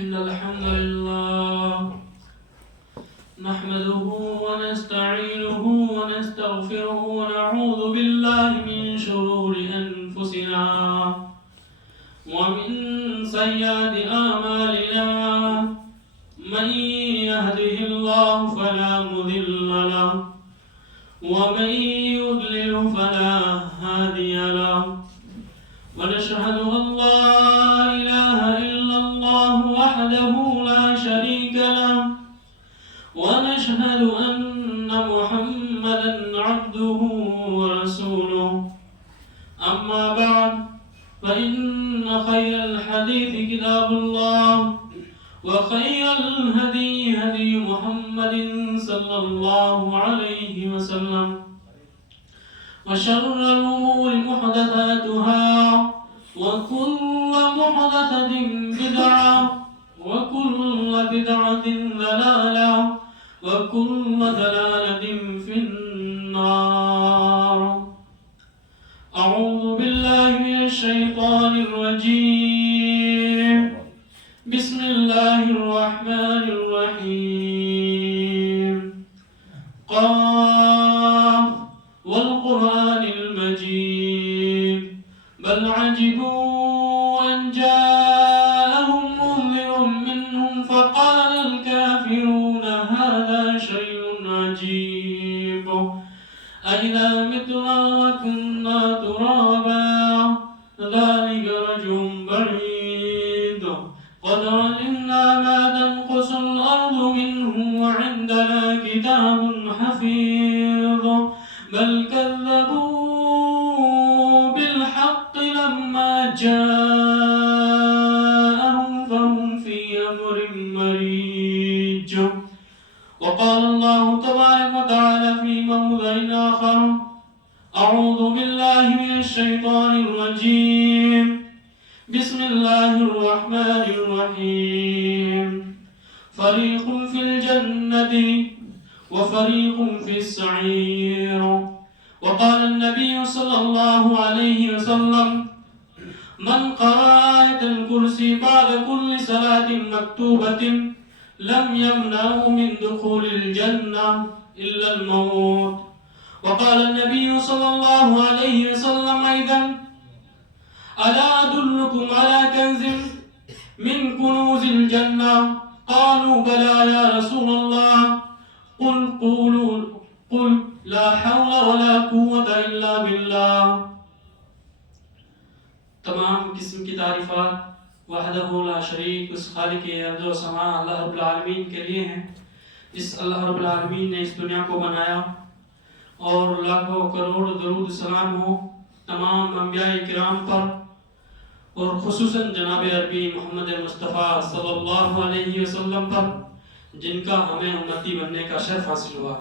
إن الحمد لله نحمده ونستعينه ونستغفره ونعوذ بالله من شرور أنفسنا ومن سيئات أعمالنا من يهده الله فلا مضل له ومن يضلل فلا هادي له ونشهد أن لا إله إلا الله وحده لا شريك له ونشهد أن محمدا عبده ورسوله أما بعد فإن خير الحديث كتاب الله وخير الهدي هدي محمد صلى الله عليه وسلم وشر الأمور محدثاتها وكل محدثة بدعة وكل بدعة ضلالة وكل ضلالة في النار. أعوذ بالله من الشيطان الرجيم. بسم الله الرحمن الرحيم. قاف والقرآن المجيد بل عجبوا أن جاءهم منذر منهم فقال الكافرون هذا شيء عجيب أإذا متنا وكنا ترابا ذلك رجع بعيد قد علمنا ما تنقص الأرض منهم وعندنا كتاب حفيظ بل كذبوا بالحق لما جاءهم فهم في أمر مريج. وقال الله تبارك وتعالى في موضع آخر أعوذ بالله من الشيطان الرجيم. بسم الله الرحمن الرحيم. فريق في الجنة وفريق في السعير. وقال النبي صلى الله عليه وسلم من قرأ آية الكرسي بعد كل صلاة مكتوبة لم يمنعه من دخول الجنة إلا الموت. وقال النبي صلى الله عليه وسلم أيضا ألا أدلكم على كنز من كنوز الجنة قالوا بلى يا رسول الله قل لا حول ولا قوة إلا بالله. تمام قسم کی تعریفات وحدہ لا شریک اس خالق ارض و سماء اللہ رب العالمین کے لیے ہیں جس اللہ رب العالمین نے اس دنیا کو بنایا. اور لاکھوں کروڑ درود سلام ہو تمام انبیاء کرام پر اور خصوصاً جناب عربی محمد مصطفیٰ صلی اللہ علیہ وسلم پر جن کا ہمیں امتی بننے کا شرف حاصل ہوا.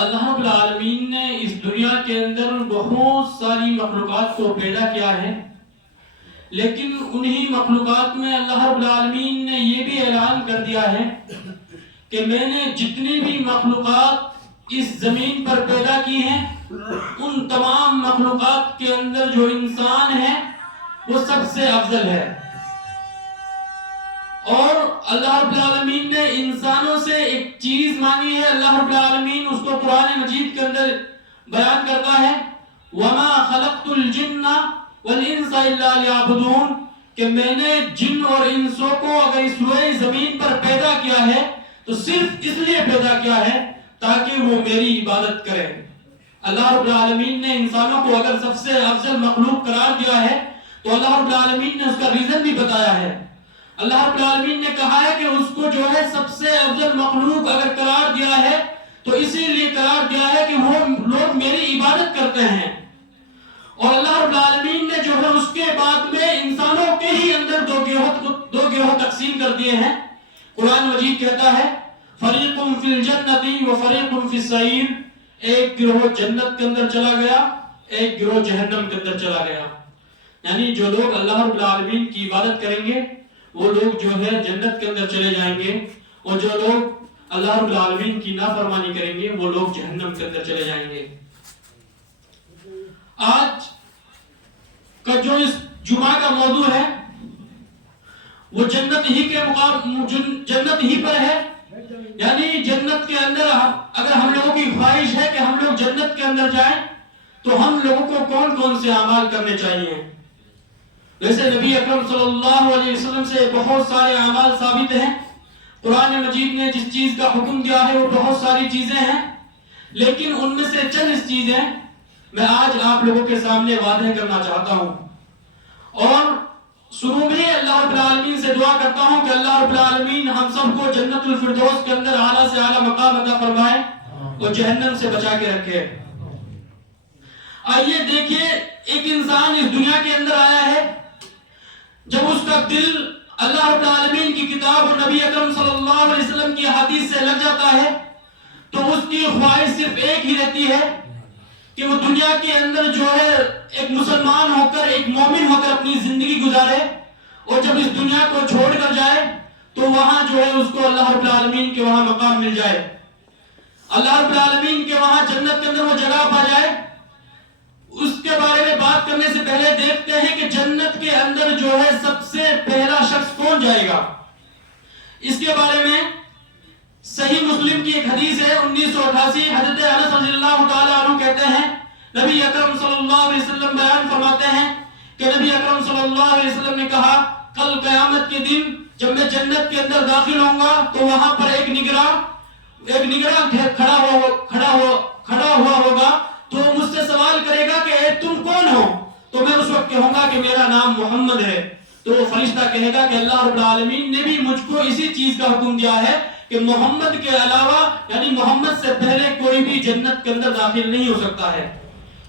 اللہ رب العالمین نے اس دنیا کے اندر بہت ساری مخلوقات کو پیدا کیا ہے، لیکن انہی مخلوقات میں اللہ رب العالمین نے یہ بھی اعلان کر دیا ہے کہ میں نے جتنی بھی مخلوقات اس زمین پر پیدا کی ہیں ان تمام مخلوقات کے اندر جو انسان ہے وہ سب سے افضل ہے. اور اللہ رب العالمین نے انسانوں سے ایک چیز مانگی ہے. اللہ رب العالمین اس کو قرآن مجید کے اندر بیان کرتا ہے وَمَا خَلَقْتُ الْجِنَّ وَالْإِنسَ إِلَّا لِيَعْبُدُونَ کہ میں نے جن اور انسوں کو اگر اس روئے زمین پر پیدا کیا ہے تو صرف اس لیے پیدا کیا ہے تاکہ وہ میری عبادت کریں. اللہ رب العالمین نے انسانوں کو اگر سب سے افضل مخلوق قرار دیا ہے تو اللہ رب العالمین نے اس کا ریزن بھی بتایا ہے. اللہ رب العالمین نے کہا ہے کہ اس کو جو ہے سب سے افضل مخلوق اگر قرار دیا ہے تو اسی لیے قرار دیا ہے کہ وہ لوگ میری عبادت کرتے ہیں. اور اللہ رب العالمین نے جو ہے اس کے بعد میں انسانوں کے ہی اندر دو گروہ تقسیم کر دیے ہیں. قرآن مجید کہتا ہے فریق فی الجنت و فریق فی السعیر. ایک گروہ جنت کے اندر چلا گیا، ایک گروہ جہنم کے اندر چلا گیا. یعنی جو لوگ اللہ رب العالمین کی عبادت کریں گے وہ لوگ جو ہے جنت کے اندر چلے جائیں گے، اور جو لوگ اللہ رب العالمین کی نافرمانی کریں گے وہ لوگ جہنم کے اندر چلے جائیں گے. آج کا جو اس جمعہ کا موضوع ہے وہ جنت ہی کے جنت ہی پر ہے. یعنی جنت کے اندر اگر ہم لوگوں کی خواہش ہے کہ ہم لوگ جنت کے اندر جائیں تو ہم لوگوں کو کون کون سے اعمال کرنے چاہیے؟ ویسے نبی اکرم صلی اللہ علیہ وسلم سے بہت سارے اعمال ثابت ہیں. قرآن مجید نے جس چیز کا حکم دیا ہے وہ بہت ساری چیزیں ہیں، لیکن ان میں سے چند چیزیں میں آج آپ لوگوں کے سامنے واضح کرنا چاہتا ہوں. اور شروع میں اللہ رب العالمین سے دعا کرتا ہوں کہ اللہ رب العالمین ہم سب کو جنت الفردوس کے اندر اعلیٰ سے اعلیٰ مقام عطا فرمائے اور جہنم سے بچا کے رکھے. آئیے دیکھیے، ایک انسان اس دنیا کے اندر آیا ہے، جب اس کا دل اللہ رب العالمین کی کتاب اور نبی اکرم صلی اللہ علیہ وسلم کی حدیث سے لگ جاتا ہے تو اس کی خواہش صرف ایک ہی رہتی ہے کہ وہ دنیا کے اندر جو ہے ایک مسلمان ہو کر، ایک مومن ہو کر اپنی زندگی گزارے، اور جب اس دنیا کو چھوڑ کر جائے تو وہاں جو ہے اس کو اللہ رب العالمین کے وہاں مقام مل جائے، اللہ رب العالمین کے وہاں جنت کے اندر وہ جگہ پا جائے. اس کے بارے میں بات کرنے سے پہلے دیکھتے ہیں کہ جنت کے اندر جو ہے سب سے پہلا شخص کون جائے گا. اس کے بارے میں صحیح مسلم کی ایک حدیث ہے 1988. حضرت انس رضی اللہ تعالی عنہ کہتے ہیں نبی اکرم صلی اللہ علیہ وسلم بیان فرماتے ہیں کہ نبی اکرم صلی اللہ علیہ وسلم نے کہا کل قیامت کے دن جب میں جنت کے اندر داخل ہوں گا تو وہاں پر ایک نگراں کھڑا ہوا ہوگا تو مجھ سے سوال کرے گا کہ تم کون ہو؟ تو میں اس وقت کہوں گا کہ میرا نام محمد ہے. تو وہ فرشتہ کہے گا کہ اللہ رب العالمین نے بھی مجھ کو اسی چیز کا حکم دیا ہے کہ محمد کے علاوہ، یعنی محمد سے پہلے کوئی بھی جنت کے اندر داخل نہیں ہو سکتا ہے.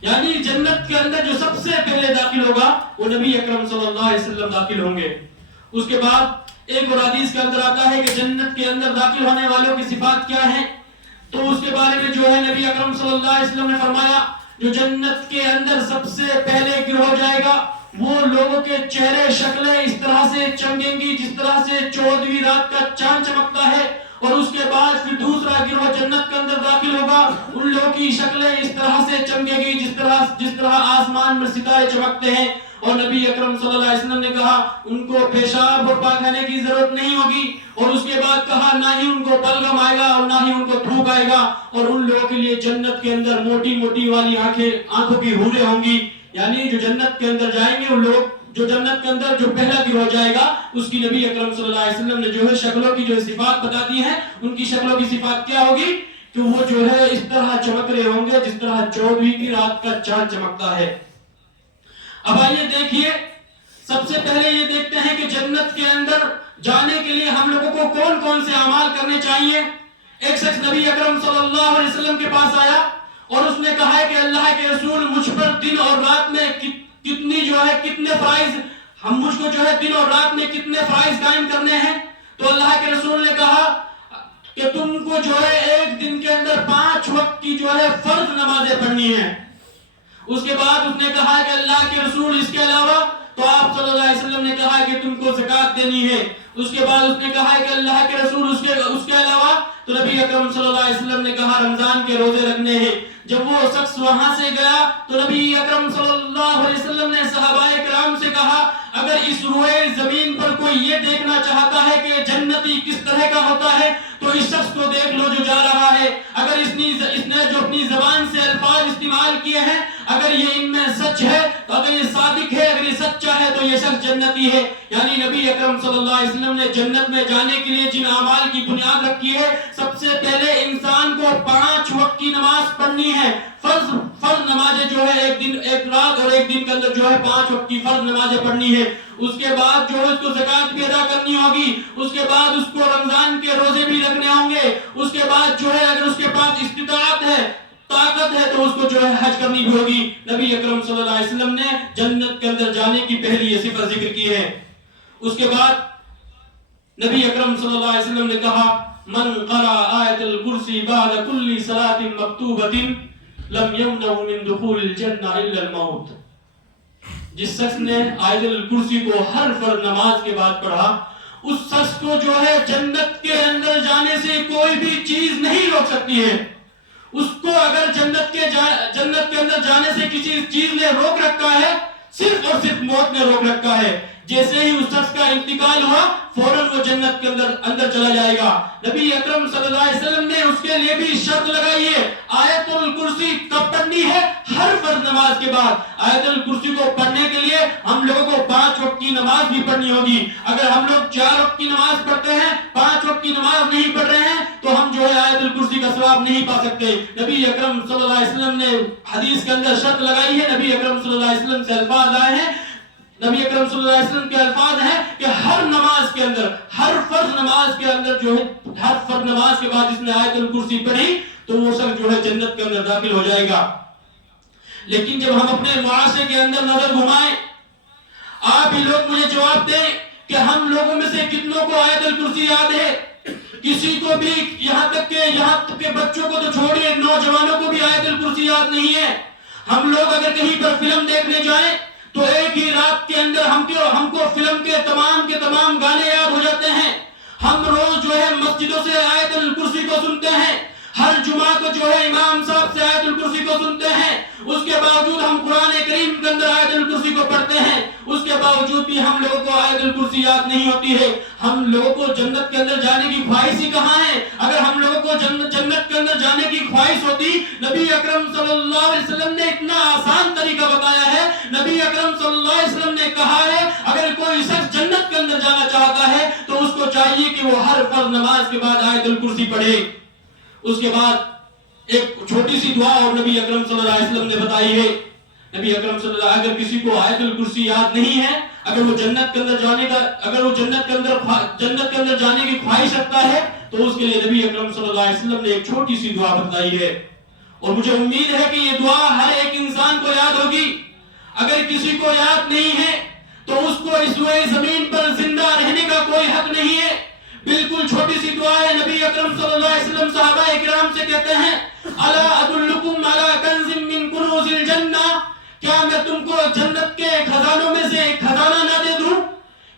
یعنی جنت کے اندر جو سب سے پہلے داخل ہوگا وہ نبی اکرم صلی اللہ علیہ وسلم داخل ہوں گے. اس کے بعد ایک اور حدیث کے اندر آتا ہے کہ جنت کے اندر داخل ہونے والوں کی صفات کیا ہیں، تو اس کے بارے میں جو ہے نبی اکرم صلی اللہ علیہ وسلم نے فرمایا جو جنت کے اندر سب سے پہلے گروہ جائے گا وہ لوگوں کے چہرے شکلیں اس طرح سے چمکیں گی جس طرح سے 14ویں رات کا چاند چمکتا ہے. اور اس کے بعد پھر دوسرا گروہ جنت کے اندر داخل ہوگا، ان لوگوں کی شکلیں اس طرح سے چمکے گی جس طرح آسمان میں ستارے چمکتے ہیں. اور نبی اکرم صلی اللہ علیہ وسلم نے کہا ان کو پیشاب اور پاخانے کی ضرورت نہیں ہوگی. اور اس کے بعد کہا نہ ہی ان کو بلغم آئے گا اور نہ ہی ان کو تھوک آئے گا. اور ان لوگوں کے لیے جنت کے اندر موٹی موٹی والی آنکھوں کی حوریں ہوں گی. یعنی جو جنت کے اندر جائیں گے ان لوگ، جو جنت کے اندر جو پہلا گروہ جائے گا اس کی نبی اکرم صلی اللہ علیہ وسلم نے جو ہے شکلوں کی جو صفات بتا دی ہیں. ان کی شکلوں کی صفات کیا ہوگی کہ وہ جو ہے اس طرح چمک رہے ہوں گے جس طرح 14ویں کی رات کا چاند چمکتا ہے. اب آئیے دیکھیے، سب سے پہلے یہ دیکھتے ہیں کہ جنت کے اندر جانے کے لیے ہم لوگوں کو کون کون سے اعمال کرنے چاہیے. ایک شخص نبی اکرم صلی اللہ علیہ وسلم کے پاس آیا اور اس نے کہا ہے کہ اللہ کے رسول مجھ پر دن اور رات میں کتنے فرائض، مجھ کو جو ہے دن اور رات میں کتنے فرائض قائم کرنے ہیں. تو اللہ کے رسول نے کہا کہ تم کو جو ہے ایک دن کے اندر 5 وقت کی جو ہے فرض نمازیں پڑھنی ہیں. اس کے بعد اس نے کہا کہ اللہ کے رسول اس کے علاوہ، تو آپ صلی اللہ علیہ وسلم نے کہا کہ تم کو زکات دینی ہے. اس کے بعد اس نے کہا کہ اللہ کے رسول اس کے علاوہ، تو نبی اکرم صلی اللہ علیہ وسلم نے کہا رمضان کے روزے رکھنے ہیں. جب وہ شخص وہاں سے گیا تو نبی اکرم صلی اللہ علیہ وسلم نے صحابہ کرام سے کہا اگر اس روئے زمین پر کوئی یہ دیکھنا چاہتا ہے کہ جنتی کس طرح کا ہوتا ہے تو اس شخص کو دیکھ لو جو جا رہا ہے. اگر اس نے جو اپنی زبان سے الفاظ استعمال کیے ہیں اگر یہ ان میں سچ ہے، تو اگر یہ صادق ہے، اگر یہ سچا ہے تو یہ شخص جنتی ہے. یعنی نبی اکرم صلی اللہ علیہ وسلم نے جنت میں جانے کے لیے جن اعمال کی بنیاد رکھی ہے، سب سے پہلے انسان کو 5 وقت کی نماز پڑھنی ہے. فرض نمازیں جو ہے ایک رات اور ایک دن کے اندر جو ہے 5 وقت کی فرض نمازیں پڑھنی ہے. اس کے بعد جو ہے اس کو زکات بھی ادا کرنی ہوگی. اس کے بعد اس کو رمضان کے روزے بھی رکھنے ہوں گے. اس کے بعد جو ہے اگر اس کے پاس استطاعت ہے، طاقت ہے، تو اس کو جو ہے حج کرنی بھی ہوگی. نبی اکرم صلی اللہ علیہ وسلم نے جنت کے اندر جانے کی پہلی یہ صفت ذکر کی ہے. اس کے بعد نبی اکرم صلی اللہ علیہ وسلم نے کہا من قرأ آیت الکرسی بعد کل صلاۃ مکتوبۃ لم یمنع من دخول الجنہ الا الموت. جس شخص نے آیت الکرسی کو ہر فرض نماز کے بعد پڑھا اس شخص کو جو ہے جنت کے اندر جانے سے کوئی بھی چیز نہیں روک سکتی ہے. اس کو اگر جنت کے اندر جانے سے کسی چیز نے روک رکھا ہے صرف اور صرف موت نے روک رکھا ہے. جیسے ہی اس شخص کا انتقال ہوا فوراً وہ جنت کے اندر چلا جائے گا. نبی اکرم صلی اللہ علیہ وسلم نے اس کے لیے بھی شرط لگائی ہے. آیت الکرسی کب پڑھنی ہے؟ ہر فرض نماز کے بعد. آیت الکرسی کو پڑھنے کے لیے ہم لوگوں کو 5 وقت کی نماز بھی پڑھنی ہوگی. اگر ہم لوگ 4 وقت کی نماز پڑھتے ہیں 5 وقت کی نماز نہیں پڑھ رہے ہیں تو ہم جو ہے آیت الکرسی کا ثواب نہیں پا سکتے. نبی اکرم صلی اللہ علیہ وسلم نے حدیث کے اندر شرط لگائی ہے. نبی اکرم صلی اللہ علیہ وسلم سے الفاظ آئے ہیں، نبی اکرم صلی اللہ علیہ وسلم کے الفاظ ہیں کہ ہر نماز کے اندر، ہر فرض نماز کے اندر جو ہے، ہر فرض نماز کے بعد جس نے آیت الکرسی پڑھی تو وہ شخص جو ہے جنت کے اندر داخل ہو جائے گا. لیکن جب ہم اپنے معاشرے کے اندر نظر گھمائیں، آپ ہی لوگ مجھے جواب دیں کہ ہم لوگوں میں سے کتنوں کو آیت الکرسی یاد ہے؟ کسی کو بھی، یہاں تک کہ بچوں کو تو چھوڑیے، نوجوانوں کو بھی آیت الکرسی یاد نہیں ہے. ہم لوگ اگر کہیں پر فلم دیکھنے جائیں تو ایک ہی رات کے اندر ہم کو فلم کے تمام گانے یاد ہو جاتے ہیں. ہم روز جو ہے مسجدوں سے آیت الکرسی کو سنتے ہیں، ہر جمعہ کو جو ہے امام صاحب سے آیت الکرسی کو سنتے ہیں. اس کے باوجود ہم قرآن کریم کے اندر آیت الکرسی کو پڑھتے ہیں، اس کے باوجود بھی ہم لوگوں کو آیت الکرسی یاد نہیں ہوتی ہے. ہم لوگوں کو جنت کے اندر جانے کی خواہش ہی کہاں ہے؟ اگر ہم لوگوں کو جنت کے اندر جانے کی خواہش ہوتی، نبی اکرم صلی اللہ علیہ وسلم نے اتنا آسان طریقہ بتایا ہے. نبی اکرم صلی اللہ علیہ وسلم نے کہا ہے اگر کوئی شخص جنت کے اندر جانا چاہتا ہے تو اس کو چاہیے کہ وہ ہر فرض نماز کے بعد آیت الکرسی پڑھے. اس کے بعد ایک چھوٹی سی دعا اور نبی اکرم صلی اللہ علیہ وسلم نے بتائی ہے. نبی اکرم صلی اللہ علیہ وسلم، اگر کسی کو آیت الکرسی یاد نہیں ہے، اگر وہ جنت کے اندر جانے کی خواہش رکھتا ہے تو اس کے لیے نبی اکرم صلی اللہ علیہ وسلم نے ایک چھوٹی سی دعا بتائی ہے. اور مجھے امید ہے کہ یہ دعا ہر ایک انسان کو یاد ہوگی. اگر کسی کو یاد نہیں ہے تو اس کو اس روئے زمین پر زندہ رہنے کا کوئی حق نہیں ہے. بالکل چھوٹی سی دعا ہے. نبی اکرم صلی اللہ علیہ وسلم صحابہ اکرام سے کہتے ہیں الا ادلکم علی کنز من کنوز الجنہ، کیا میں تم کو جنت کے خزانوں میں سے ایک خزانہ نہ دے دوں؟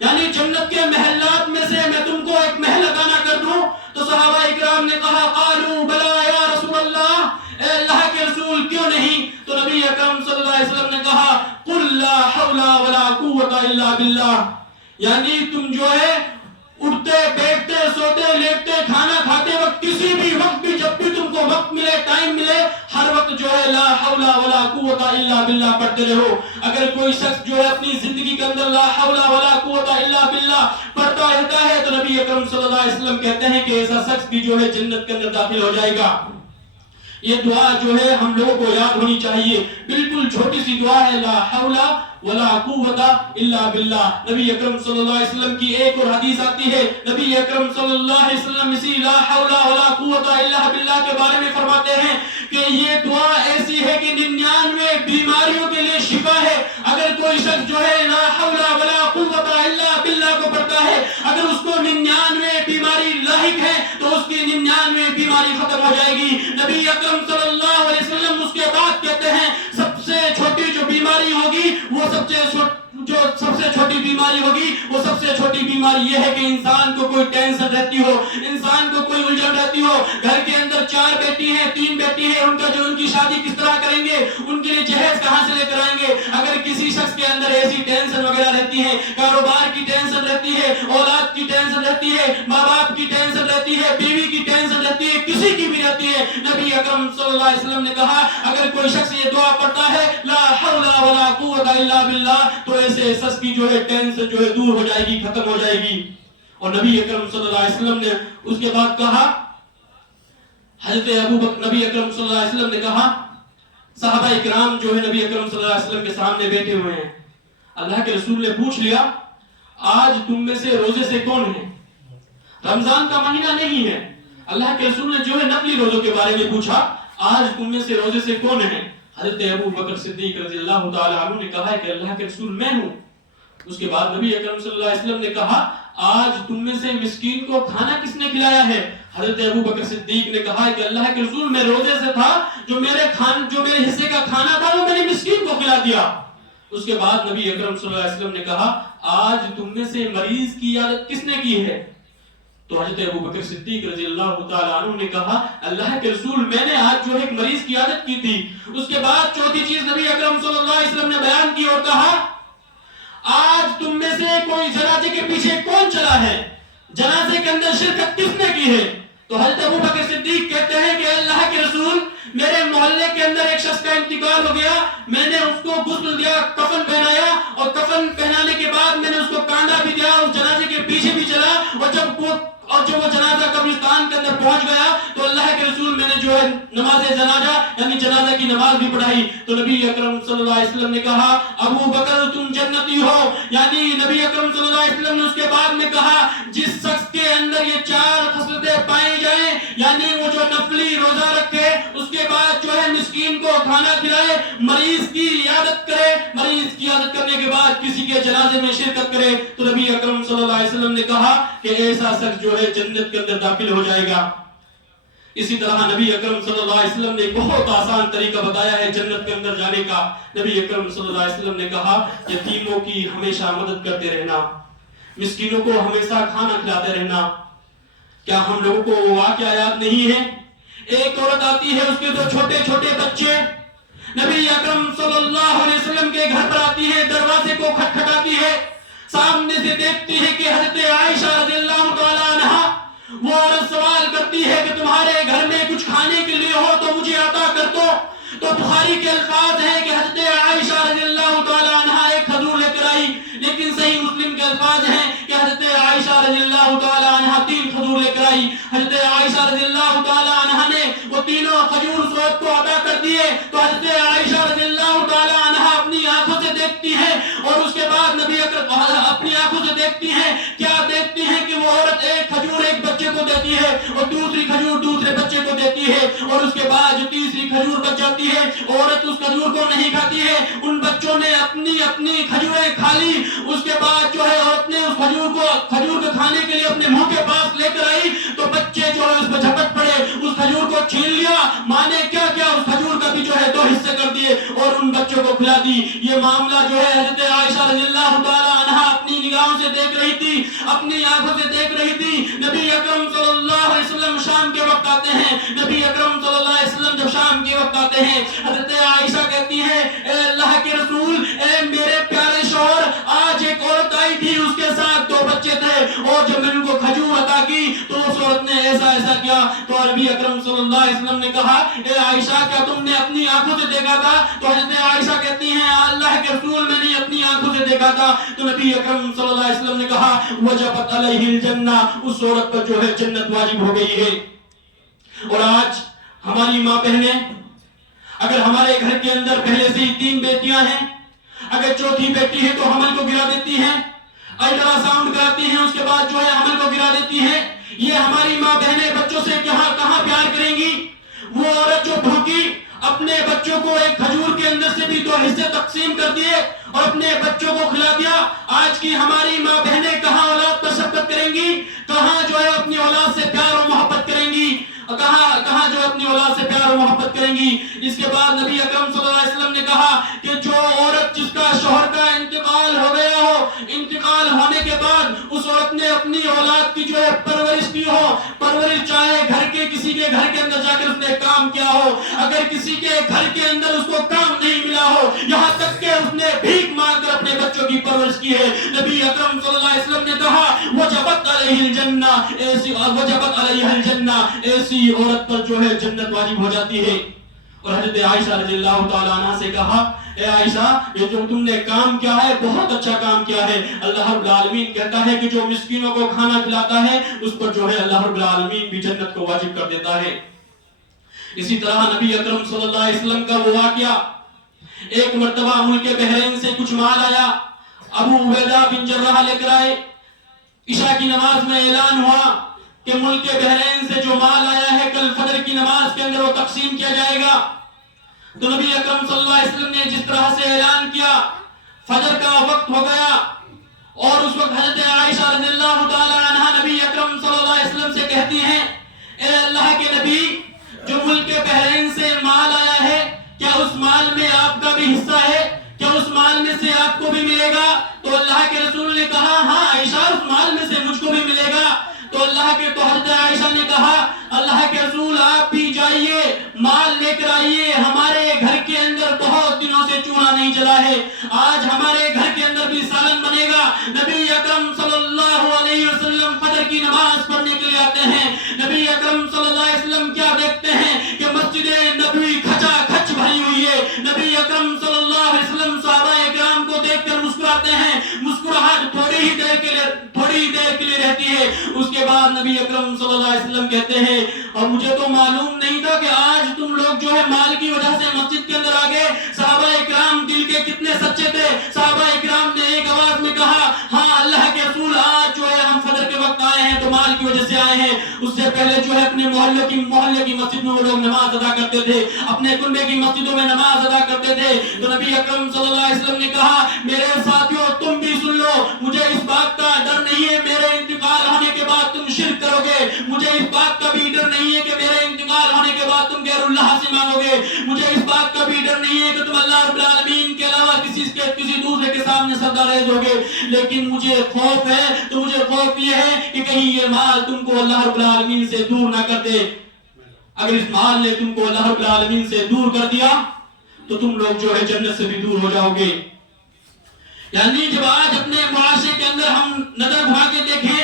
یعنی جنت کے محلات میں سے میں تم کو ایک محل عطا نہ کر دوں؟ تو صحابہ اکرام نے کہا قالوا بلا یا رسول اللہ، اے اللہ کے رسول کیوں نہیں؟ تو نبی اکرم صلی اللہ علیہ وسلم نے کہا قل لا حول ولا قوت الا باللہ، یعنی تم جو ہے اٹھتے بیٹھتے سوتے لیٹتے کھانا کھاتے وقت کسی بھی وقت بھی جب بھی تم کو وقت ملے ٹائم ملے ہر وقت جو ہے لا حول ولا قوت الا باللہ پڑھتے رہو. اگر کوئی شخص جو ہے اپنی زندگی کے اندر لا حول ولا قوت الا باللہ پڑھتا رہتا ہے تو نبی اکرم صلی اللہ علیہ وسلم کہتے ہیں کہ ایسا شخص بھی جو ہے جنت کے اندر داخل ہو جائے گا. یہ دعا جو ہے ہم لوگوں کو یاد ہونی چاہیے. بالکل چھوٹی سی دعا ہے لا حول ولا قوت الا باللہ. نبی اکرم صلی اللہ علیہ وسلم کی ایک اور حدیث آتی ہے، نبی اکرم صلی اللہ علیہ وسلم اسی لا حول ولا قوت الا باللہ کے بارے میں فرماتے ہیں کہ یہ دعا ایسی ہے کہ 99 بیماریوں کے لیے شفا ہے. اگر کوئی شخص جو ہے لا حول ولا قوت الا باللہ کو پڑھتا ہے، اگر اس کو 99 بیماری لاحق ہے تو اس کی 99 بیماری ختم ہو جائے گی. نبی اکرم صلی اللہ علیہ وسلم اس کے بعد کہتے ہیں سب سے چھوٹی جو بیماری ہوگی وہ سب سے چھوٹی بیماری ہوگی وہ سب سے چھوٹی بیماری یہ ہے کہ انسان کو کوئی ٹینشن رہتی ہو، انسان کو کوئی الجھن رہتی ہو. گھر کے اندر 4 بیٹی ہیں 3 بیٹی ہیں، ان کی شادی کس طرح کریں گے، ان کے لیے جہیز کہاں سے لے کر آئیں گے. اگر کسی شخص کے اندر ایسی ٹینشن وغیرہ رہتی ہے، کاروبار کی ٹینشن رہتی ہے، اولاد کی ٹینشن رہتی ہے، ماں باپ کی ٹینشن رہتی ہے، بیوی کی ٹینشن رہتی ہے، کسی کی بھی رہتی ہے، نبی اکرم صلی اللہ علیہ وسلم نے کہا اگر کوئی شخص یہ دعا پڑھتا ہے لا حول ولا قوت الا باللہ تو ایسے شخص کی جو ہے ٹینشن جو ہے دور ہو جائے گی، ختم ہو جائے گی. اور نبی اکرم صلی اللہ علیہ وسلم نے اس کے بعد کہا، حضرت ابو بکر، نبی اکرم صلی اللہ علیہ وسلم نے کہا صحابہ اکرام جو ہے نبی اکرم صلی اللہ علیہ وسلم کے سامنے بیٹھے ہوئے ہیں. اللہ کے رسول نے پوچھ لیا آج تم میں سے روزے سے کون ہے؟ رمضان کا مہینہ نہیں ہے. اللہ کے رسول نے جو ہے نفلی روزوں کے بارے میں پوچھا آج تم میں سے روزے سے کون ہے؟ حضرت ابو بکر صدیق رضی اللہ تعالی عنہ نے کہا کہ اللہ کے رسول میں ہوں. اس کے بعد نبی اکرم صلی اللہ علیہ وسلم نے کہا آج تم میں سے مسکین کو کھانا کس نے کھلایا ہے؟ حضرت ابو بکر صدیق نے کہا کہ اللہ کے رسول میں روزے سے تھا، جو میرے حصے کا کھانا تھا وہ میں نے مسکین کو کھلا دیا. اس کے بعد نبی اکرم صلی اللہ علیہ وسلم نے کہا آج تم میں سے مریض کی عیادت کس نے کی ہے؟ تو حضرت ابو بکر صدیق رضی اللہ تعالیٰ عنہ نے کہا اللہ کے رسول میں نے آج جو ایک مریض کی عادت کی تھی. اس کے بعد چوتھی چیز نبی اکرم صلی اللہ علیہ وسلم نے بیان کی اور کہا آج تم میں سے کوئی جنازے کے پیچھے کون چلا ہے, جنازے کے اندر شرکت کس نے کی ہے؟ تو حضرت ابو بکر صدیق کہتے ہیں کہ اللہ کے رسول میرے محلے کے اندر ایک شخص کا انتقال ہو گیا, میں نے اس کو غسل دیا, کفن پہنایا اور کفن پہنانے کے بعد میں نے اس کو کانڈا بھی دیا, اس جنازے کے پیچھے بھی چلا اور جب وہ جنازہ قبرستان کے اندر پہنچ گیا تو اللہ کے رسول میں نے جو ہے نماز جنازہ یعنی جنازہ کی نماز بھی پڑھائی. تو نبی اکرم صلی اللہ علیہ وسلم نے کہا ابو بکر تم جنتی ہو. یعنی نبی اکرم صلی اللہ علیہ وسلم نے اس کے بعد میں کہا جس شخص کے اندر یہ 4 خصلتیں پائی جائیں, یعنی وہ جو نفلی روزہ رکھے, اس کے بعد جو ہے مسکین کو کھانا کھلائے, مریض کی عیادت کرے, مریض کی عیادت کرنے کے بعد کسی کے جنازے میں شرکت کرے, تو نبی اکرم صلی اللہ علیہ وسلم نے کہا کہ ایسا شخص جو ہے جنت کے اندر داخل ہو جائے گا. اسی طرح نبی اکرم صلی اللہ علیہ وسلم نے بہت آسان طریقہ بتایا ہے جنت کے اندر جانے کا. نبی اکرم صلی اللہ علیہ وسلم نے کہا یتیموں کی ہمیشہ مدد کرتے رہنا, مسکینوں کو ہمیشہ کھانا کھلاتے رہنا. کیا ہم لوگوں کو وہ واقعہ یاد نہیں ہے؟ ایک عورت آتی ہے, اس کے 2 چھوٹے چھوٹے بچے, نبی اکرم صلی اللہ علیہ وسلم کے گھر پر آتی ہے, دروازے کو کھٹکھٹاتی ہے, سامنے سے دیکھتی ہے کہ حضرت عائشہ رضی اللہ تعالی عنہا, وہ عورت سوال کرتی ہے کہ تمہارے گھر میں کچھ کھانے کے لیے ہو تو مجھے عطا کر دو. تو بخاری کے الفاظ ہیں کہ حضرت عائشہ رضی اللہ تعالی عنہا ایک کھجور لے کر آئی, لیکن صحیح مسلم کے الفاظ ہیں کہ حضرت عائشہ رضی اللہ تعالی عنہا 3 کھجور لے کر آئی. حضرت عائشہ رضی اللہ تعالی عنہا نے وہ تینوں کھجور اس عورت کو عطا کر دیے. تو حضرت عائشہ رضی اللہ تعالی عنہا اپنی آنکھوں سے دیکھتی ہے اور اس کے بعد نبی اکرم اپنی آنکھوں سے دیکھتی ہیں, کیا دیکھتی ہیں کہ وہ عورت ایک کھجور ایک بچے کو دیتی ہے اور دوسری کھجور دوسرے بچے کو دیتی ہے, اور اس کے بعد جو تیسری کھجور بچ جاتی ہے عورت اس کھجور کو نہیں کھاتی ہے. ان بچوں نے اپنی اپنی کھجوریں کھا لی. اس کے بعد جو ہے عورت نے اس کھجور کو کھانے کے لیے اپنے منہ کے پاس لے کر آئی تو بچے جو ہے اس پر جھپٹ پڑے, اس کھجور کو چھین لیا. ماں نے کیا کیا, اس کھجور کا بھی جو ہے 2 حصے کر دیے اور ان بچوں کو کھلا دی. یہ معاملہ جو ہے حضرت عائشہ رضی اللہ تعالی عنہا اپنی نگاہوں سے دیکھ رہی تھی, اپنی آنکھوں سے دیکھ رہی تھی. نبی اکرم صلی اللہ علیہ وسلم شام کے وقت آتے ہیں, نبی اکرم صلی اللہ علیہ وسلم جب شام کے وقت آتے ہیں, حضرت عائشہ کہتی ہے اے اللہ کے رسول, اے میرے پیارے شوہر, آج ایک عورت آئی تھی, اس کے ساتھ 2 بچے تھے, اور جب میں نے ان کو کھجور عطا کی تو اس عورت نے ایسا کیا. تو نبی اکرم صلی اللہ علیہ وسلم نے کہا اے عائشہ کیا تم نے اپنی آنکھوں سے دیکھا تھا؟ تو حضرت عائشہ کہتی ہیں اللہ کے رسول میں نے اپنی آنکھوں سے دیکھا تھا. تو نبی اکرم صلی اللہ علیہ وسلم نے کہا وجبت علیہ الجنہ, اس عورت پر جو ہے جنت واجب ہو گئی ہے. اور آج ہماری ماں بہنیں, اگر ہمارے گھر کے اندر پہلے سے ہی 3 بیٹیاں ہیں, اگر چوتھی بیٹی ہے تو حمل کو گرا دیتی ہیں, الٹرا ساؤنڈ کراتی ہیں, اس کے بعد جو ہے حمل کو گرا دیتی ہیں. یہ ہماری ماں بہنیں بچوں سے کہاں پیار کریں گی؟ وہ عورت جو بھوکی اپنے بچوں کو ایک کھجور کے اندر سے بھی 2 حصے تقسیم کر دیے اور اپنے بچوں کو کھلا دیا. آج کی ہماری ماں بہنیں کہاں اولاد پر شفقت کریں گی, کہاں جو ہے اپنی اولاد سے پیار اور محبت کریں گی, کہاں جو اپنی اولاد سے پیار اور محبت کریں گی. اس کے بعد نبی اکرم صلی اللہ علیہ وسلم نے کہا کہ جو عورت جس کا شوہر کا انتقال ہو گیا ہو, انتقال ہونے کے بعد اس عورت نے اپنی اولاد کی جو ہے پرورش کی ہو, پرورش چاہے گھر کے کسی کے گھر کے اندر جا کر اس نے کام کیا ہو, اگر کسی کے گھر کے اندر اس کو کام نہیں ملا ہو, یہاں تک کہ اس نے بھیک مانگ کر اپنے بچوں کی پرورش کی ہے, نبی اکرم صلی اللہ علیہ وسلم نے کہا وجبت علیہ الجنہ, وجبت علیہ الجنہ, ایسی عورت پر جو ہے جنت واجب ہو جاتی ہے. اور حضرت عائشہ رضی اللہ تعالی عنہا سے کہا اے عائشہ یہ جو تم نے کام کیا ہے بہت اچھا کام کیا ہے. اللہ رب العالمین کہتا ہے کہ جو مسکینوں کو کھانا کھلاتا ہے اس پر جو ہے اللہ رب العالمین بھی جنت کو واجب کر دیتا ہے. اسی طرح نبی اکرم صلی اللہ علیہ وسلم کا وہ واقعہ, ایک مرتبہ ملک بحرین سے کچھ مال آیا, ابو عبیدہ بن جراح لے کر آئے. عشاء کی نماز میں اعلان ہوا کہ ملک بحرین سے جو مال آیا ہے کل فجر کی نماز کے اندر وہ تقسیم کیا جائے گا. تو نبی اکرم صلی اللہ علیہ وسلم نے جس طرح سے اعلان کیا, فجر کا وقت ہو گیا اور اس وقت حضرت عائشہ رضی اللہ تعالی عنہا نبی اکرم صلی اللہ علیہ وسلم سے کہتی ہیں اے اللہ کے نبی, جو ملک بحرین سے مال آیا ہے کیا اس مال میں آپ کا بھی حصہ ہے, کیا اس مال میں سے آپ کو بھی ملے گا؟ تو اللہ کے رسول نے کہا ہاں عائشہ اس مال میں سے مجھ کو بھی ملے گا. تو اللہ اللہ کے تو حضرت عائشہ نے کہا اللہ کے رسول آپ بھی جائیے مال لے کر آئیے، ہمارے گھر کے اندر بہت دنوں سے چولہا نہیں جلا ہے، آج ہمارے گھر کے اندر بھی سالن بنے گا۔ نبی اکرم صلی اللہ علیہ وسلم فجر کی نماز پڑھنے کے لیے آتے ہیں، نبی اکرم صلی اللہ علیہ وسلم کیا دیکھتے ہیں کہ مسجد نبوی کھچا کھچ بھری ہوئی ہے، نبی اکرم صلی اللہ علیہ وسلم صحابہ اکرام کو دیکھ کر مسکراتے ہیں، مسکراہٹ تھوڑی ہی دیر کے لیے رہتی ہے، اس کے بعد نبی اکرم صلی اللہ علیہ وسلم کہتے ہیں اور مجھے تو معلوم نہیں تھا کہ آج تم لوگ جو ہے مال کی وجہ سے مسجد کے اندر آگے۔ صحابہ اکرام دل کے کتنے سچے تھے، صحابہ اکرام نے ایک آواز میں کہا ہاں اللہ کے رسول آج جو ہے ہم فجر کے وقت آئے ہیں تو مال کی وجہ سے آئے ہیں، اس سے پہلے جو ہے اپنے محلے کی مسجد میں وہ لوگ نماز ادا کرتے تھے، اپنے کنبے کی مسجدوں میں نماز ادا کرتے تھے۔ تو نبی اکرم صلی اللہ علیہ وسلم نے کہا میرے ساتھیوں تم بھی سن لو، مجھے اس بات کا ڈر نہیں ہے میرے انتقال ہونے کے بعد تم شرک کرو گے، مجھے اس بات کا بھی ڈر نہیں ہے کہ میرے انتقال ہونے کے بعد تم غیر اللہ سے مانگو گے، مجھے اس بات کا بھی ڈر نہیں ہے کہ تم اللہ رب العالمین کے علاوہ کسی دوسرے کے سامنے سجدہ ریز ہوگے، لیکن مجھے خوف ہے، تو مجھے خوف یہ ہے کہ کہیں یہ مال تم کو اللہ رب العالمین سے دور نہ کر دے، اگر اس مال نے تم کو اللہ رب العالمین سے دور کر دیا تو تم لوگ جو ہے جنت سے بھی دور ہو جاؤ گے۔ یعنی جب آج اپنے معاشرے کے اندر ہم نظر گھما کے دیکھیں،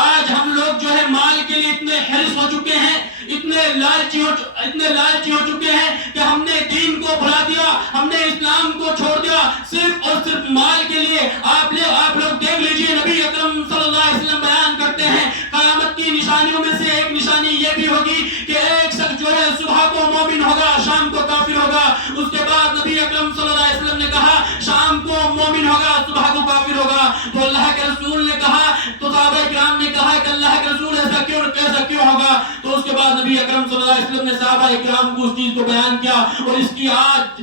آج ہم لوگ جو ہے مال کے لیے اتنے حرص ہو چکے ہیں، اتنے لالچی ہو چکے ہیں کہ ہم نے دین کو بھلا دیا، ہم نے اسلام کو چھوڑ دیا صرف اور صرف مال کے لیے۔ آپ لوگ دیکھ لیجئے نبی اکرم صلی اللہ علیہ وسلم بیان کرتے ہیں قیامت کی نشانیوں میں سے ایک نشانی یہ بھی ہوگی کہ ایک شخص جو ہے صبح کو مومن ہوگا شام کو کافر ہوگا، اس کے بعد نبی اکرم صلی اللہ علیہ وسلم نے کہا شام کو مومن ہوگا صبح کو کافر ہوگا، تو اللہ کے رسول نے کہا، تو صحابہ کرام نے کہا کہ اللہ کے رسول ایسا کیوں ہوگا؟ تو اس کے بعد نبی اکرم صلی اللہ علیہ وسلم نے صحابہ کرام کو اس چیز کو بیان کیا، اور اس کی آج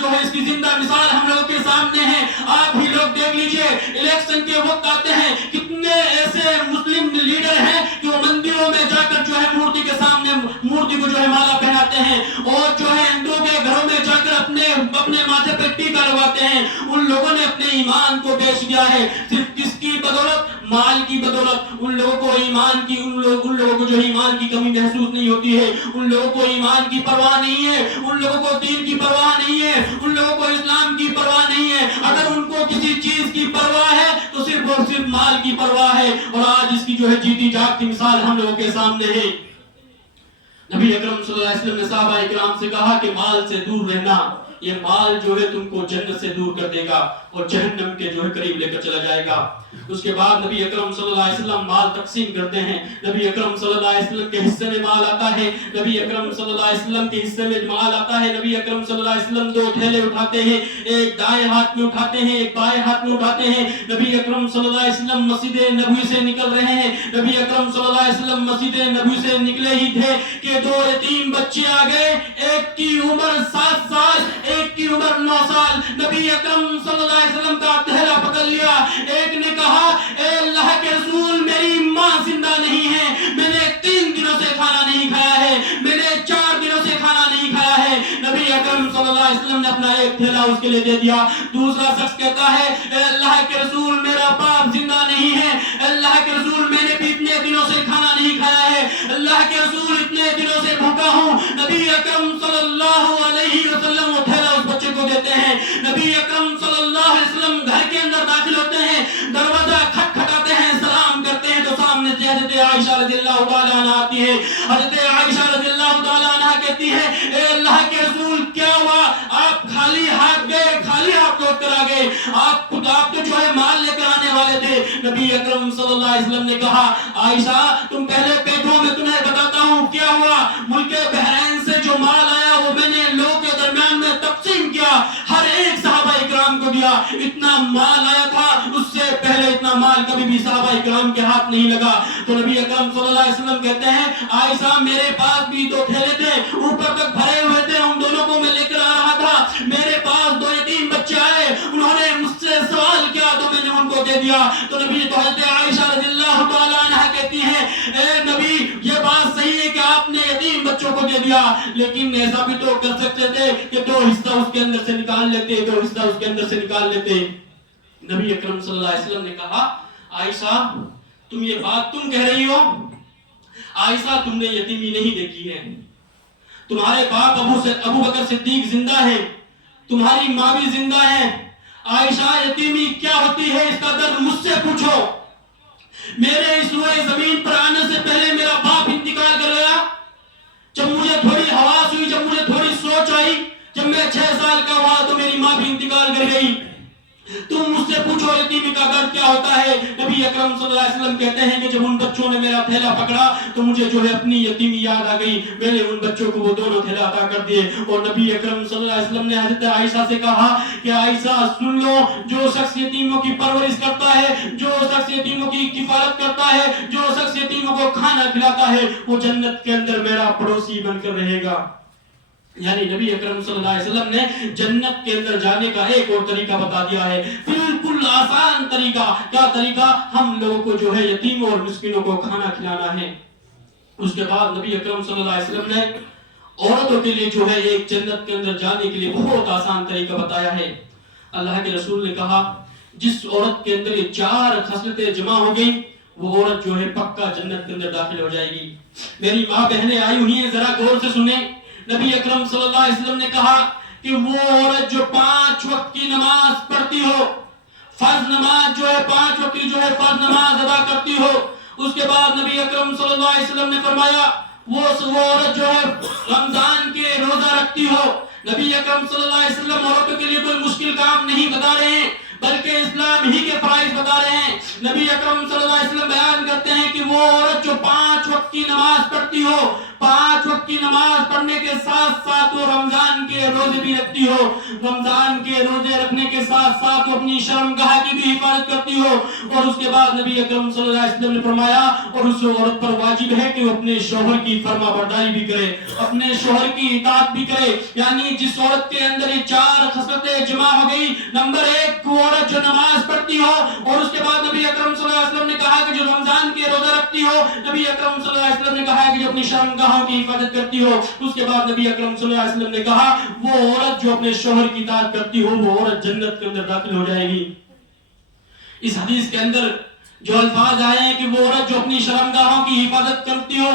جو ہے اس کی زندہ مثال ہم لوگوں کے سامنے ہے۔ آپ ہی لوگ دیکھ لیجئے الیکشن کے وقت آتے ہیں، کتنے ایسے مسلم لیڈر ہیں کہ وہ مندروں میں جا کر جو ہے مورتی کے سامنے مورتی کو جو ہے مالا پہناتے ہیں، اور جو ہے ہندوؤں کے گھروں میں جا کر اپنے ماتھے پہ ٹیکا لگواتے ہیں۔ ان لوگوں نے اپنے ایمان کو بیچ دیا ہے، صرف کس کی بدولت؟ مال کی بدولت۔ ان لوگوں کو جو ایمان کی کمی محسوس نہیں ہوتی ہے، ان لوگوں کو ایمان کی پرواہ نہیں ہے، ان لوگوں کو دین کی پرواہ نہیں ہے، ان لوگوں کو اسلام کی پرواہ نہیں ہے۔ اگر ان کو کسی چیز کی پرواہ ہے تو صرف اور صرف مال کی پرواہ ہے، اور آج اس کی جو ہے جیتی جاگتی مثال ہم لوگوں کے سامنے ہے۔ نبی اکرم صلی اللہ علیہ وسلم نے صحابہ اکرام سے کہا کہ مال سے دور رہنا، یہ مال جو ہے تم کو جنت سے دور کر دے گا اور جہنم کے جو ہے قریب لے کر چلا جائے گا۔ اس کے بعد نبی اکرم صلی اللہ علیہ وسلم مال تقسیم کرتے ہیں، نبی اکرم صلی اللہ علیہ وسلم کے حصے میں مال آتا ہے، نبی اکرم صلی اللہ علیہ وسلم کے حصے میں مال آتا ہے، نبی اکرم صلی اللہ علیہ وسلم دو تھیلے اٹھاتے ہیں، ایک دائیں ہاتھ میں اٹھاتے ہیں ایک بائیں ہاتھ میں اٹھاتے ہیں۔ نبی اکرم صلی اللہ علیہ وسلم مسجد نبوی سے نکل رہے ہیں، نبی اکرم صلی اللہ علیہ وسلم مسجد نبوی سے نکلے ہی تھے کہ دو یتیم بچے آ گئے، ایک کی عمر 7 سال ایک کی عمر 9 سال۔ نبی اکرم صلی اللہ علیہ وسلم کا تھیلا پکڑ لیا، ایک نے کہا اے اللہ کے رسول میری ماں زندہ نہیں ہے، میں نے 3 دنوں سے کھانا نہیں کھایا ہے، میں نے 4 دنوں سے کھانا نہیں کھایا ہے۔ نبی اکرم صلی اللہ علیہ وسلم نے اپنا ایک تھیلا اس کے لیے دے دیا۔ دوسرا شخص کہتا ہے اے اللہ کے رسول میرا باپ زندہ نہیں ہے، اللہ کے رسول میں نے بھی اتنے دنوں سے کھانا نہیں کھایا ہے، اللہ کے رسول اتنے دنوں سے بھوکا ہوں۔ نبی اکرم صلی اللہ علیہ وسلم وہ تھیلا اس بچے کو دیتے ہیں۔ نبی اکرم صلی اللہ علیہ وسلم گھر کے اندر داخل ہوتے ہیں، دروازہ کھٹکھٹاتے ہیں، سلام کرتے ہیں تو سامنے سے حضرت عائشہ رضی اللہ تعالیٰ عنہ آتی ہے۔ حضرت عائشہ رضی اللہ تعالیٰ عنہ کہتی ہے اے اللہ کے رسول کیا ہوا؟ آپ خالی ہاتھ گئے، خالی ہاتھ لوٹ کر آ گئے، آپ تو جو ہے مال لے کر آنے والے تھے۔ نبی اکرم صلی اللہ علیہ وسلم نے کہا عائشہ تم پہلے بیٹھو میں تمہیں بتاتا ہوں کیا ہوا۔ ملک بحرین سے جو مال آیا وہ میں نے لوگوں کے درمیان میں تقسیم کیا، ہر ایک صحابہ اکرام کو دیا۔ اتنا مال آیا تھا اس سے پہلے اتنا مال کبھی بھی صحابہ اکرام کے ہاتھ نہیں لگا۔ تو نبی اکرم صلی اللہ علیہ وسلم کہتے ہیں عائشہ میرے پاس بھی 2 تھیلے تھے اوپر تک بھرے ہوئے تھے، ان دونوں کو میں لے کر آ رہا تھا، میرے پاس 2 یتیم بچے آئے، انہوں نے مجھ سے سوال کیا تو میں نے ان کو دے دیا۔ تو نبی تو حضرت عائشہ رضی اللہ تعالیٰ عنہ کہتی ہیں اے نبی یہ بات صحیح ہے کہ آپ نے یتیم بچوں کو دے دیا، لیکن ایسا بھی تو کر سکتے تھے کہ 2 حصہ اس کے اندر سے نکال لیتے، 2 حصہ اس کے اندر سے نکال لیتے۔ نبی اکرم صلی اللہ علیہ وسلم نے کہا عائشہ تم یہ بات تم کہہ رہی ہو؟ عائشہ تم نے یتیمی نہیں دیکھی ہے، تمہارے باپ ابو بکر صدیق زندہ ہیں، تمہاری ماں بھی زندہ ہے، عائشہ یتیمی کیا ہوتی ہے اس کا درد مجھ سے پوچھو، میرے اس روئے زمین پر آنے سے پہلے میرا باپ انتقال کر گیا، جب مجھے تھوڑی حواس ہوئی، جب مجھے تھوڑی سوچ آئی، جب میں 6 سال کا ہوا تو میری ماں بھی انتقال کر گئی، تم مجھ سے پوچھو یتیمی کا درد کیا ہوتا ہے۔ نبی اکرم صلی اللہ علیہ وسلم کہتے ہیں کہ جب ان بچوں نے میرا تھیلا پکڑا تو مجھے جو ہے اپنی یتیمی یاد آ گئی، میں نے ان بچوں کو وہ دونوں تھیلا عطا کر دیے، اور نبی اکرم صلی اللہ علیہ وسلم نے حضرت عائشہ سے کہا کہ عائشہ سن لو، جو شخص یتیموں کی پرورش کرتا ہے، جو شخص یتیموں کی کفالت کرتا ہے، جو شخص یتیموں کو کھانا کھلاتا ہے، وہ جنت کے اندر میرا پڑوسی بن کر رہے گا۔ یعنی نبی اکرم صلی اللہ علیہ وسلم نے جنت کے اندر جانے کا ایک اور طریقہ بتا دیا ہے، بالکل آسان طریقہ۔ کیا طریقہ؟ ہم لوگوں کو جو ہے یتیموں اور مسکینوں کو کھانا کھلانا ہے۔ اس کے بعد نبی اکرم صلی اللہ علیہ وسلم نے عورتوں کے لیے جو ہے ایک جنت کے اندر جانے کے لیے بہت آسان طریقہ بتایا ہے۔ اللہ کے رسول نے کہا جس عورت کے اندر یہ 4 خصلتیں جمع ہو گئی وہ عورت جو ہے پکا جنت کے اندر داخل ہو جائے گی۔ میری ماں بہنیں آئی ہوئی ہیں، ذرا غور سے سنیں۔ نبی اکرم صلی اللہ علیہ وسلم نے کہا کہ وہ عورت جو 5 وقت کی نماز پڑھتی ہو، فرض نماز جو ہے 5 وقت کی جو ہے فرض نماز ادا کرتی ہو، اس کے بعد نبی اکرم صلی اللہ علیہ وسلم نے فرمایا وہ عورت جو ہے رمضان کے روزہ رکھتی ہو۔ نبی اکرم صلی اللہ علیہ وسلم عورتوں کے لیے کوئی مشکل کام نہیں بتا رہے ہیں بلکہ اسلام ہی کے فرائض بتا رہے ہیں۔ نبی اکرم صلی اللہ علیہ وسلم بیان کرتے ہیں کہ وہ عورت جو 5 وقت کی نماز پڑھتی ہو، 5 وقت کی نماز پڑھنے کے ساتھ ساتھ وہ رمضان کے روزے بھی رکھتی ہو، رمضان کے روزے رکھنے کے ساتھ ساتھ وہ اپنی شرمگاہ کی بھی حفاظت کرتی ہو، اور اس کے بعد نبی اکرم صلی اللہ علیہ وسلم نے فرمایا اور اس عورت پر واجب ہے کہ وہ اپنے شوہر کی فرما برداری بھی کرے، اپنے شوہر کی اطاعت بھی کرے۔ یعنی جس عورت کے اندر یہ 4 خصلتیں جمع ہو گئی، نمبر 1 وہ عورت جو نماز پڑھتی ہو، اور اس کے بعد نبی اکرم صلی اللہ علیہ وسلم نے کہا کہ جو رمضان کے روزہ رکھتی ہو، نبی اکرم صلی اللہ علیہ وسلم نے کہا کہ جو اپنی شرمگاہوں کی حفاظت کرتی ہو، اس کے بعد نبی اکرم صلی اللہ علیہ وسلم نے کہا وہ عورت جو اپنے شوہر کی اطاعت کرتی ہو وہ عورت جنت کے اندر داخل ہو جائے گی۔ اس حدیث کے اندر جو الفاظ آئے ہیں کہ وہ عورت جو اپنی شرمگاہوں کی حفاظت کرتی ہو،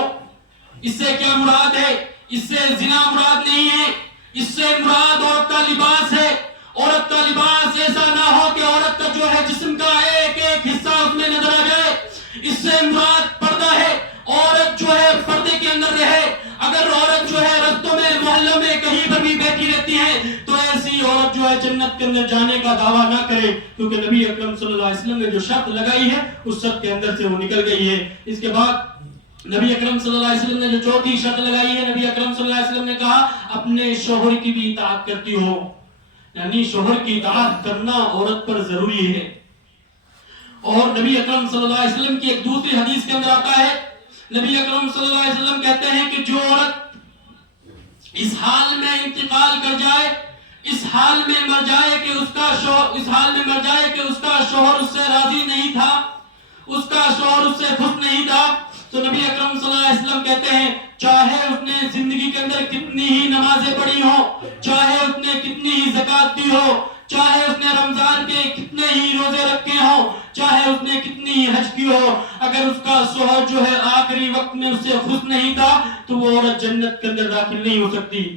اس سے کیا مراد ہے؟ اس سے زنا مراد نہیں ہے، اس سے مراد عورت کا لباس ہے۔ عورت کا لباس ایسا نہ ہو کہ عورت کا جو ہے جسم کا ایک ایک حصہ اس میں نظر آ جائے، اس سے مراد پردہ ہے، عورت جو ہے پردے کے اندر رہے۔ اگر عورت جو ہے رستوں میں محلوں میں کہیں پر بھی بیٹھی رہتی ہے تو ایسی عورت جو ہے جنت کے اندر جانے کا دعویٰ نہ کرے، کیونکہ نبی اکرم صلی اللہ علیہ وسلم نے جو شرط لگائی ہے اس شرط کے اندر سے وہ نکل گئی ہے۔ اس کے بعد نبی اکرم صلی اللہ علیہ وسلم نے جو 4تھی شرط لگائی ہے، نبی اکرم صلی اللہ علیہ وسلم نے کہا اپنے شوہر کی بھی اطاعت کرتی ہو، یعنی شوہر کی اطاعت کرنا عورت پر ضروری ہے۔ اور نبی اکرم صلی اللہ علیہ وسلم کی ایک دوسری حدیث کے اندر آتا ہے، نبی اکرم صلی اللہ علیہ وسلم کہتے ہیں کہ جو عورت اس حال میں انتقال کر جائے، اس حال میں مر جائے کہ اس کا شوہر اس سے راضی نہیں تھا، اس کا شوہر اس سے خوش نہیں تھا، تو نبی اکرم صلی اللہ علیہ وسلم کہتے ہیں چاہے اس نے زندگی کے اندر کتنی ہی نمازیں پڑھی ہوں، چاہے اس نے کتنی ہی زکوٰۃ دی ہو، چاہے اس نے رمضان کے کتنے ہی روزے رکھے ہوں، چاہے اس نے کتنی ہی حج کی ہو، اگر اس کا شوہر جو ہے آخری وقت میں اس سے خوش نہیں تھا تو وہ عورت جنت کے اندر داخل نہیں ہو سکتی۔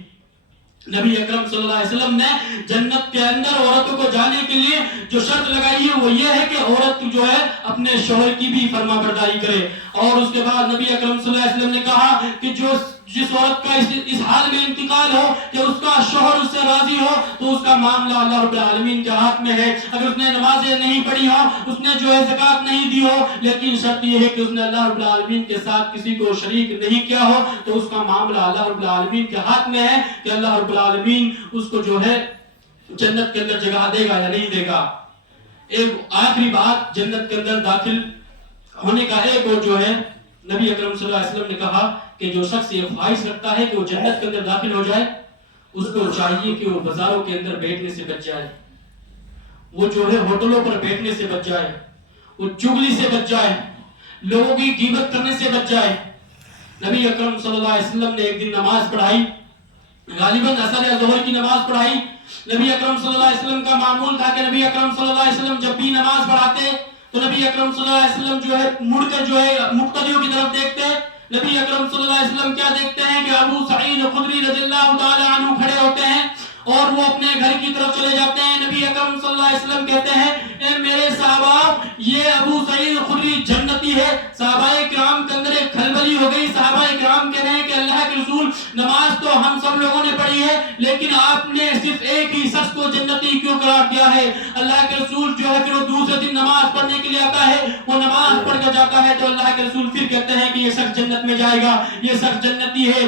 نبی اکرم صلی اللہ علیہ وسلم نے جنت کے اندر عورتوں کو جانے کے لیے جو شرط لگائی ہے وہ یہ ہے کہ عورت جو ہے اپنے شوہر کی بھی فرما برداری کرے۔ اور اس کے بعد نبی اکرم صلی اللہ علیہ وسلم نے کہا کہ جس عورت کا اس حال میں انتقال ہو کہ اس کا شوہر اس سے راضی ہو تو اس کا معاملہ اللہ رب العالمین کے ہاتھ میں ہے۔ اگر اس نے نمازیں نہیں پڑھی ہو، اس نے جو ہے زکوٰۃ نہیں دی ہو، لیکن شرط یہ ہے کہ اس نے اللہ رب العالمین کے ساتھ کسی کو شریک نہیں کیا ہو، تو اس کا معاملہ اللہ رب العالمین کے ہاتھ میں ہے کہ اللہ رب العالمین اس کو جو ہے جنت کے اندر جگہ دے گا یا نہیں دے گا۔ ایک آخری بات، جنت کے اندر داخل ہونے کا ایک اور جو ہے نبی اکرم صلی اللہ علیہ وسلم نے کہا کہ جو شخص یہ خواہش رکھتا ہے کہ وہ جنت کے اندر داخل ہو جائے، اس کو چاہیے کہ وہ بازاروں کے اندر بیٹھنے سے بچ جائے، وہ جو ہے ہوٹلوں پر بیٹھنے سے بچ جائے، وہ چغلی سے بچ جائے، لوگوں کی غیبت کرنے سے بچ جائے۔ نبی اکرم صلی اللہ علیہ وسلم نے ایک دن نماز پڑھائی، غالباً عصر یا ظہر کی نماز پڑھائی۔ نبی اکرم صلی اللہ علیہ وسلم کا معمول تھا کہ نبی اکرم صلی اللہ علیہ وسلم جب بھی نماز پڑھاتے تو نبی اکرم صلی اللہ علیہ وسلم جو ہے مڑ کر جو ہے مقتدیوں کی طرف دیکھتے ہیں. نبی اکرم صلی اللہ علیہ وسلم کیا دیکھتے ہیں کہ ابو سعید خدری رضی اللہ تعالی عنہ کھڑے ہوتے ہیں اور وہ اپنے گھر کی طرف چلے جاتے ہیں. نبی اکرم صلی اللہ علیہ وسلم کہتے ہیں اے میرے صحابہ یہ ابو سعید خدری جنتی ہے. صحابہ کرام کے اندر ایک کھلبلی ہو گئی. صحابہ کرام کہہ رہے ہیں کہ اللہ کے رسول نماز تو ہم سب لوگوں نے پڑھی ہے لیکن آپ نے صرف ایک ہی شخص کو جنتی کیوں قرار دیا ہے؟ اللہ کے رسول جو ہے پھر وہ دوسرے دن نماز پڑھنے کے لیے آتا ہے, وہ نماز پڑھ کر جاتا ہے تو اللہ کے رسول پھر کہتے ہیں کہ یہ شخص جنت میں جائے گا, یہ شخص جنتی ہے.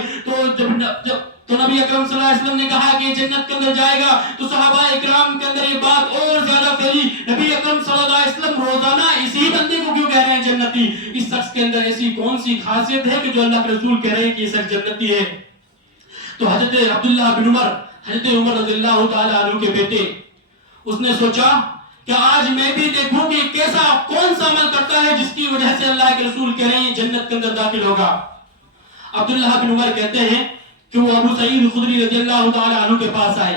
تو نبی اکرم صلی اللہ علیہ وسلم نے کہا کہ یہ جنت کے اندر جائے گا تو صحابہ اکرام کے اندر یہ بات اور زیادہ پھیلی. نبی اکرم صلی اللہ علیہ وسلم روزانہ اسی بندے کو کیوں کہہ رہے ہیں جنتی؟ اس شخص کے اندر ایسی کون سی خاصیت ہے کہ جو اللہ کے رسول کہہ رہے ہیں کہ یہ شخص جنتی ہے؟ تو حضرت عبداللہ بن عمر, حضرت عمر رضی اللہ تعالی عنہ کے بیٹے, اس نے سوچا کہ آج میں بھی دیکھوں کہ کیسا کون سا عمل کرتا ہے جس کی وجہ سے اللہ کے رسول کہہ رہے ہیں جنت کے اندر داخل ہوگا. عبداللہ بن عمر کہتے ہیں کہ وہ ابو سعید خدری رضی اللہ تعالی عنہ کے پاس آئے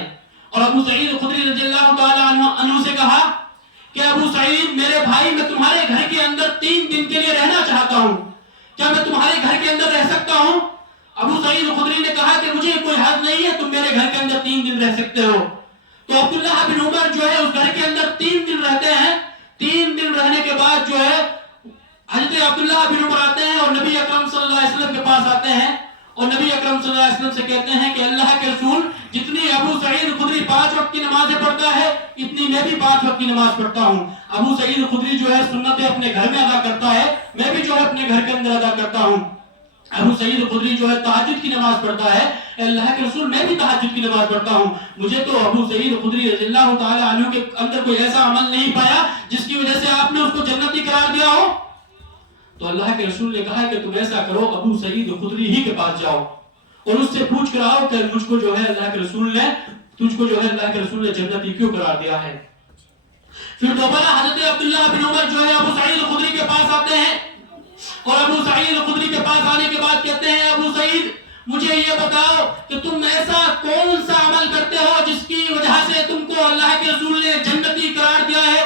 اور ابو سعید خدری رضی اللہ تعالی عنہ سے کہا کہ ابو سعید میرے بھائی میں تمہارے گھر کے اندر 3 دن کے لیے رہنا چاہتا ہوں, کیا میں تمہارے گھر کے اندر رہ سکتا ہوں؟ ابو سعید خدری نے کہا کہ مجھے کوئی حرج نہیں ہے, تم میرے گھر کے اندر 3 دن رہ سکتے ہو. تو عبداللہ بن عمر جو ہے اس گھر کے اندر 3 دن رہتے ہیں. 3 دن رہنے کے بعد جو ہے حضرت عبداللہ بن عمر آتے ہیں اور نبی اکرم صلی اللہ علیہ وسلم کے پاس آتے ہیں اور نبی اکرم صلی اللہ علیہ وسلم سے کہتے ہیں کہ اللہ کے رسول جتنی ابو سعید خدری 5 وقت کی نمازیں پڑھتا ہے اتنی میں بھی 5 وقت کی نماز پڑھتا ہوں. ابو سعید خدری جو ہے سنتیں اپنے گھر میں ادا کرتا ہے, میں بھی جو ہے اپنے گھر کے اندر ادا کرتا ہوں. ابو سعید خدری جو ہے تہجد کی نماز پڑھتا ہے, اللہ کے رسول میں بھی تہجد کی نماز پڑھتا ہوں. مجھے تو ابو سعید خدری رضی اللہ تعالی عنہ کے اندر کوئی ایسا عمل نہیں پایا جس کی وجہ سے آپ نے اس کو جنتی قرار دیا ہو. تو اللہ کے رسول نے کہا کہ تم ایسا کرو, ابو سعید خدری ہی کے پاس جاؤ اور اس سے پوچھ کر آؤ کہ مجھ کو جو ہے اللہ کے رسول نے تجھ کو جو ہے اللہ کے رسول نے جنتی کیوں قرار دیا ہے. پھر دوبارہ حضرت عبداللہ بن عمر جو ہے ابو سعید خدری کے پاس آتے ہیں اور ابو سعید خدری کے پاس آنے کے بعد کہتے ہیں ابو سعید مجھے یہ بتاؤ کہ تم ایسا کون سا عمل کرتے ہو جس کی وجہ سے تم کو اللہ کے رسول نے جنتی قرار دیا ہے؟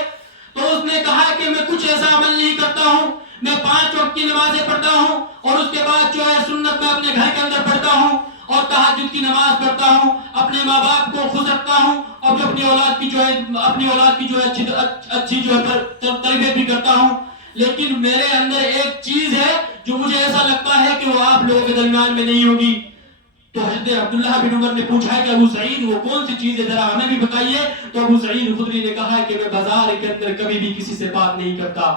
تو اس نے کہا کہ میں کچھ ایسا عمل نہیں کرتا ہوں, میں 5 وقت کی نمازیں پڑھتا ہوں اور اس کے بعد جو ہے سنت میں اپنے گھر کے اندر پڑھتا ہوں اور تہجد کی نماز پڑھتا ہوں, اپنے ماں باپ کو خوش رکھتا ہوں اور اپنی اولاد کی جو ہے اچھی جو ہے تربیت بھی کرتا ہوں. لیکن میرے اندر ایک چیز ہے جو مجھے ایسا لگتا ہے کہ وہ آپ لوگوں کے درمیان میں نہیں ہوگی. تو حضرت عبداللہ بن عمر نے پوچھا کہ ابو سعید وہ کون سی چیز ہے, ذرا ہمیں بھی بتائیے. تو ابو سعید خدری نے کہا کہ میں بازار کے اندر کبھی بھی کسی سے بات نہیں کرتا,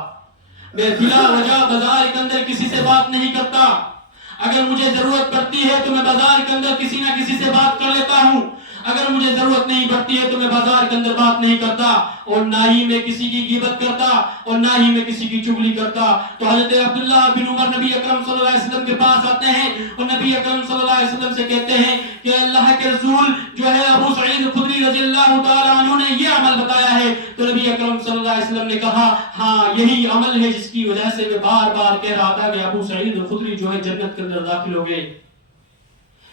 میں بلا وجہ بازار کے اندر کسی سے بات نہیں کرتا. اگر مجھے ضرورت پڑتی ہے تو میں بازار کے اندر کسی نہ کسی سے بات کر لیتا ہوں, اگر مجھے ضرورت نہیں پڑتی ہے تو میں بازار کے اندر بات نہیں کرتا اور نہ ہی میں کسی کی غیبت کرتا اور نہ ہی میں کسی کی چغلی کرتا. تو حضرت عبداللہ بن عمر نبی اکرم صلی اللہ علیہ وسلم کے پاس آتے ہیں اور نبی اکرم صلی اللہ علیہ وسلم سے کہتے ہیں کہ اللہ کے رسول جو ہے ابو سعید خدری رضی اللہ تعالی عنہ نے یہ عمل بتایا ہے. تو نبی اکرم صلی اللہ علیہ وسلم نے کہا ہاں یہی عمل ہے جس کی وجہ سے میں بار بار کہہ رہا تھا کہ ابو سعید خدری جو ہے جنت کے اندر داخل ہو گئے.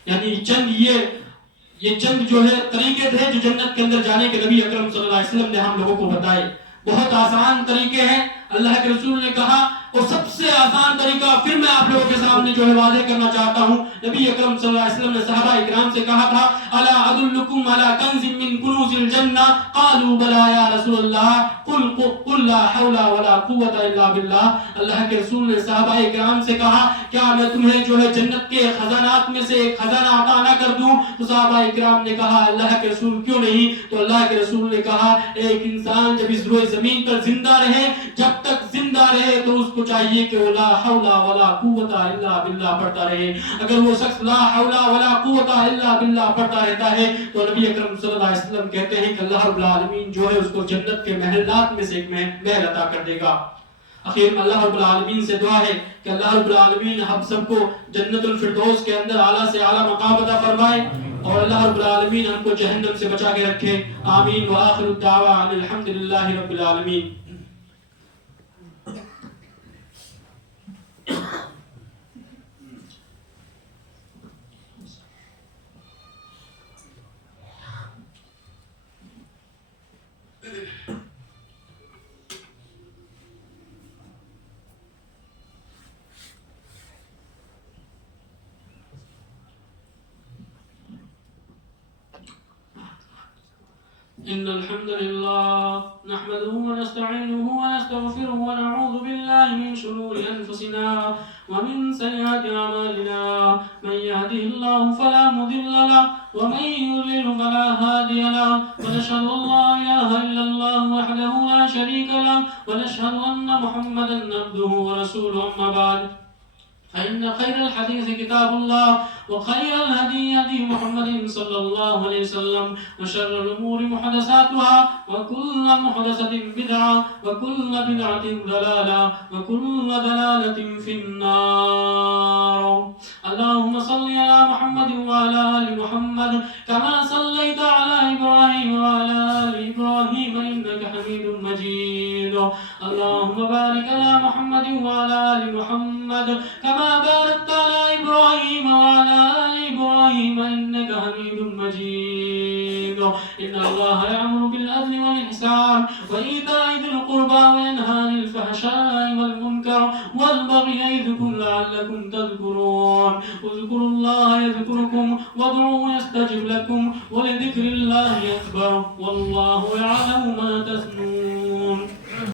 یعنی چند جو ہے طریقے تھے جو جنت کے اندر جانے کے نبی اکرم صلی اللہ علیہ وسلم نے ہم لوگوں کو بتائے. بہت آسان طریقے ہیں. اللہ کے رسول نے کہا اور سب سے آسان طریقہ پھر میں آپ لوگوں کے سامنے جو ہے واضح کرنا چاہتا ہوں. نبی اکرم صلی اللہ علیہ وسلم نے صحابہ اکرام سے کہا تھا الا ادلکم علی کنز من کنوز الجنہ قالوا بلا یا رسول اللہ قل لا حول ولا قوت الا باللہ. اللہ کے رسول نے صحابہ اکرام سے کہا کیا میں تمہیں جو ہے جنت کے خزانات میں سے ایک خزانہ عطا نہ کر دوں؟ تو صحابہ اکرام نے کہا اللہ کے رسول کیوں نہیں. تو اللہ کے رسول نے کہا ایک انسان جب اس روئے زمین پر زندہ رہے, جب تک زندہ رہے تو اس کو چاہیے کہ لا حول ولا قوت الا باللہ پڑھتا رہے. اگر وہ شخص لا حول ولا قوت الا باللہ پڑھتا رہتا ہے تو نبی اکرم صلی اللہ علیہ وسلم کہتے ہیں کہ اللہ رب العالمین جو ہے اس کو جنت کے محلات میں سے ایک محل عطا کر دے گا. اخیر میں اللہ رب العالمین سے دعا ہے کہ اللہ رب العالمین ہم سب کو جنت الفردوس کے اندر اعلیٰ سے اعلیٰ مقام عطا فرمائے اور اللہ رب العالمین ہم کو جہنم سے بچا کے رکھے. آمین. وآخر الدعوى ان الحمدللہ رب العالمین. إن الحمد لله نحمده ونستعينه ونستغفره ونعوذ بالله من شرور أنفسنا ومن سيئات أعمالنا من يهده الله فلا مضل له ومن يضلل فلا هادي له ونشهد أن لا إله إلا الله وحده لا شريك له ونشهد أن محمدا عبده ورسوله أما بعد فإن خير الحديث كتاب الله وخير الهدي هدي محمد صلى الله عليه وسلم وشر الأمور محدثاتها وكل محدثة بدعة وكل بدعة ضلالة وكل ضلالة في النار. اللهم صل على محمد وعلى آل محمد كما صليت على إبراهيم وعلى آل إبراهيم إنك حميد مجيد. اللهم بارك على محمد وعلى آل محمد كما باركت على إبراهيم وعلى آل إبراهيم إنك حميد مجيد. إن الله يأمر بالعدل والإحسان وإيتاء ذي القربى وينهى عن الفحشاء والمنكر والبغي يعظكم لعلكم تذكرون. اذكروا الله يذكركم وادعوه يستجب لكم ولذكر الله أكبر والله يعلم ما تصنعون.